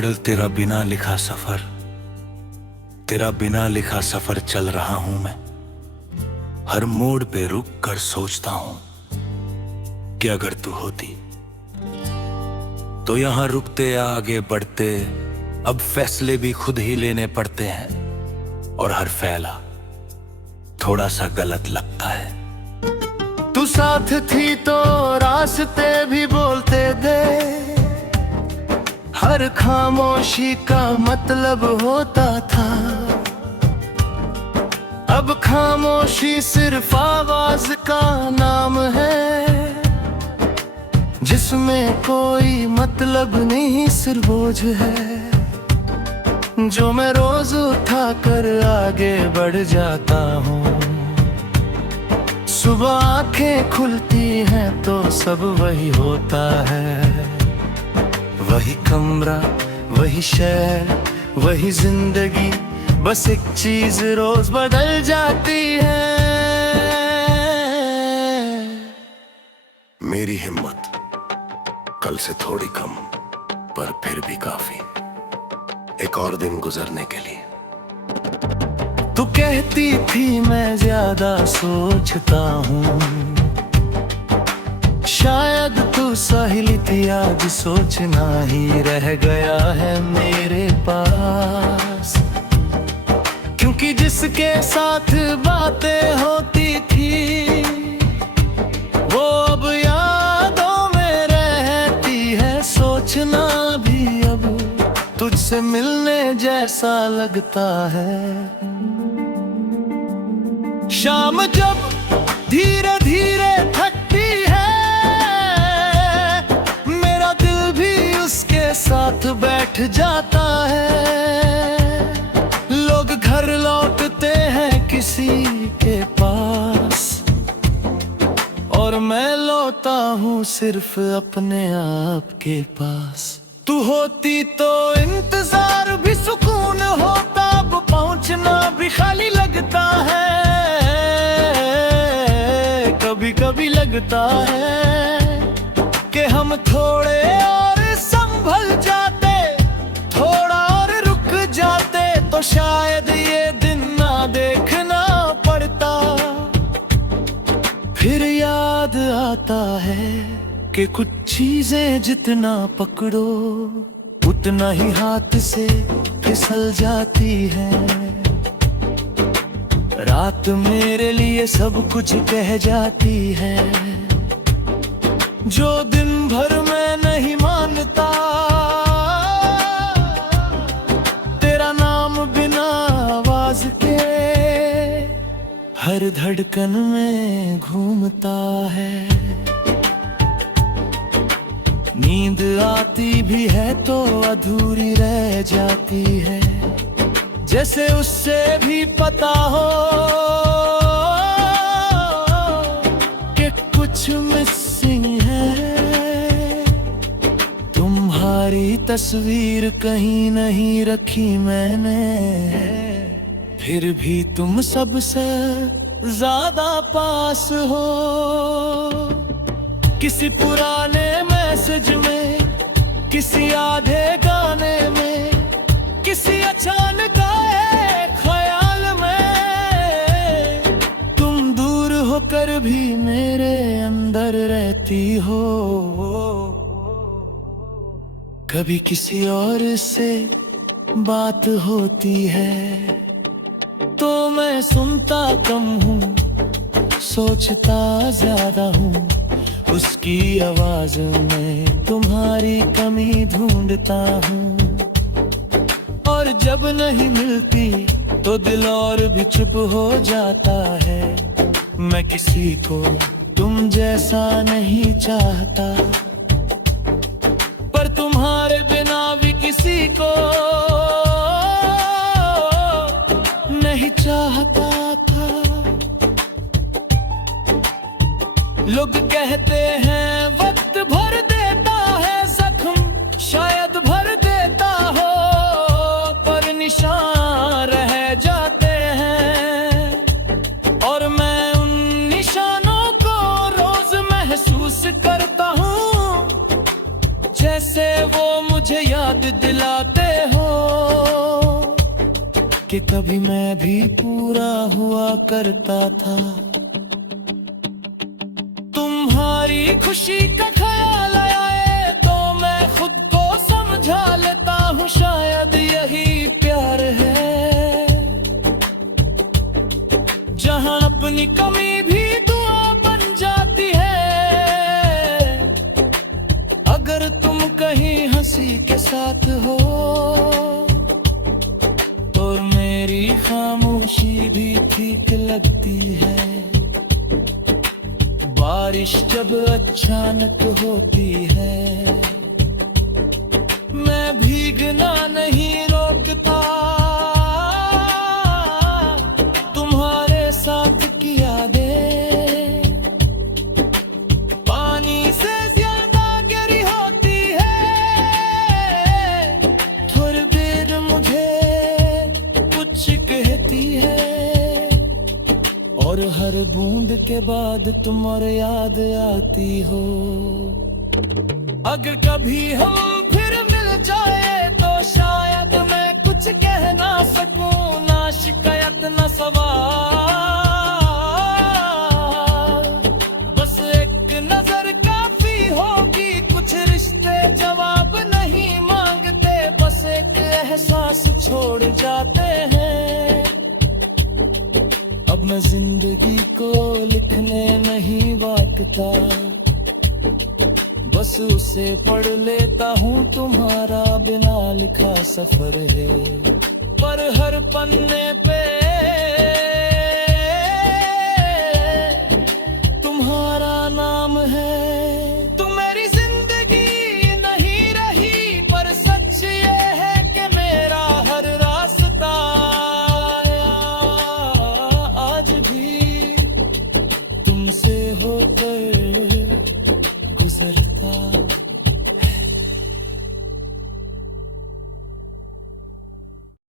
पढ़ तेरा बिना लिखा सफर, तेरा बिना लिखा सफर चल रहा हूं मैं। हर मोड़ पे रुक कर सोचता हूं कि अगर तू होती तो यहां रुकते या आगे बढ़ते। अब फैसले भी खुद ही लेने पड़ते हैं और हर फैला थोड़ा सा गलत लगता है। तू साथ थी तो रास्ते भी बोलते थे, हर खामोशी का मतलब होता था। अब खामोशी सिर्फ आवाज का नाम है, जिसमें कोई मतलब नहीं, सिर्फ बोझ है जो मैं रोज उठा कर आगे बढ़ जाता हूँ। सुबह आंखें खुलती हैं तो सब वही होता है, वही कमरा, वही शहर, वही जिंदगी। बस एक चीज रोज बदल जाती है, मेरी हिम्मत कल से थोड़ी कम, पर फिर भी काफी एक और दिन गुजरने के लिए। तू कहती थी मैं ज्यादा सोचता हूँ, शायद तू सहेली थी, आज सोचना ही रह गया है मेरे पास। क्योंकि जिसके साथ बातें होती थी वो अब यादों में रहती है। सोचना भी अब तुझसे मिलने जैसा लगता है। शाम जब धीरे धीरे थकती है, मेरा दिल भी उसके साथ बैठ जाता है। लोग घर लौटते हैं किसी के पास, और मैं लौटा हूँ सिर्फ अपने आप के पास। तू होती तो इंतजार भी सुकून होता, अब पहुंचना भी खाली लगता है। कभी कभी लगता है कि हम थोड़े और संभल जाते, थोड़ा और रुक जाते, तो शायद ये दिन ना देखना पड़ता। फिर याद आता है कि कुछ चीजें जितना पकड़ो उतना ही हाथ से फिसल जाती है। रात मेरे लिए सब कुछ कह जाती है, जो दिन भर मैं नहीं मानता। तेरा नाम बिना आवाज के हर धड़कन में घूमता है। नींद आती भी है तो अधूरी रह जाती है, जैसे उससे भी पता हो कि कुछ मिसिंग है। तुम्हारी तस्वीर कहीं नहीं रखी मैंने, फिर भी तुम सबसे ज्यादा पास हो। किसी पुराने मैसेज में, किसी आधे गाने में, किसी अचानक आए ख्याल में, तुम दूर होकर भी मेरे अंदर रहती हो। कभी किसी और से बात होती है तो मैं सुनता कम हूँ, सोचता ज्यादा हूँ। उसकी आवाज में तुम्हारी कमी ढूंढता हूँ, और जब नहीं मिलती तो दिल और भी चुप हो जाता है। मैं किसी को तुम जैसा नहीं चाहता, पर तुम्हारे बिना भी किसी को नहीं चाहता था। लोग कहते हैं वक्त भर देता है जख्म, शायद भर देता हो, पर निशान रह जाते हैं। और मैं उन निशानों को रोज महसूस करता हूँ, जैसे वो मुझे याद दिलाते हो कि कभी मैं भी पूरा हुआ करता था। तुम्हारी खुशी का ख्याल आए तो मैं खुद को समझा लेता हूँ, शायद यही प्यार है जहाँ अपनी कमी भी दुआ बन जाती है। अगर तुम कहीं हंसी के साथ हो तो मेरी खामोशी भी ठीक लगती है। बारिश जब अचानक होती है मैं भीगना नहीं रोकता, तुम्हारे साथ की यादें पानी से ज्यादा गहरी होती है। थोड़ी देर मुझे कुछ कहती है और हर बूंद के बाद तुम और याद आती हो। अगर कभी हम फिर मिल जाए तो शायद मैं कुछ कह ना सकूं, ना शिकायत ना सवाल, बस एक नजर काफी होगी। कुछ रिश्ते जवाब नहीं मांगते, बस एक एहसास छोड़ जाते हैं। अब मैं जिंदगी को लिखने नहीं वाकता, बस उसे पढ़ लेता हूँ। तुम्हारा बिना लिखा सफर है, पर हर पन्ने पे तुम्हारा नाम है। तुम मेरी जिंदगी नहीं रही, पर सच ये है कि मेरा हर रास्ता आज भी तुमसे होकर गुजरता।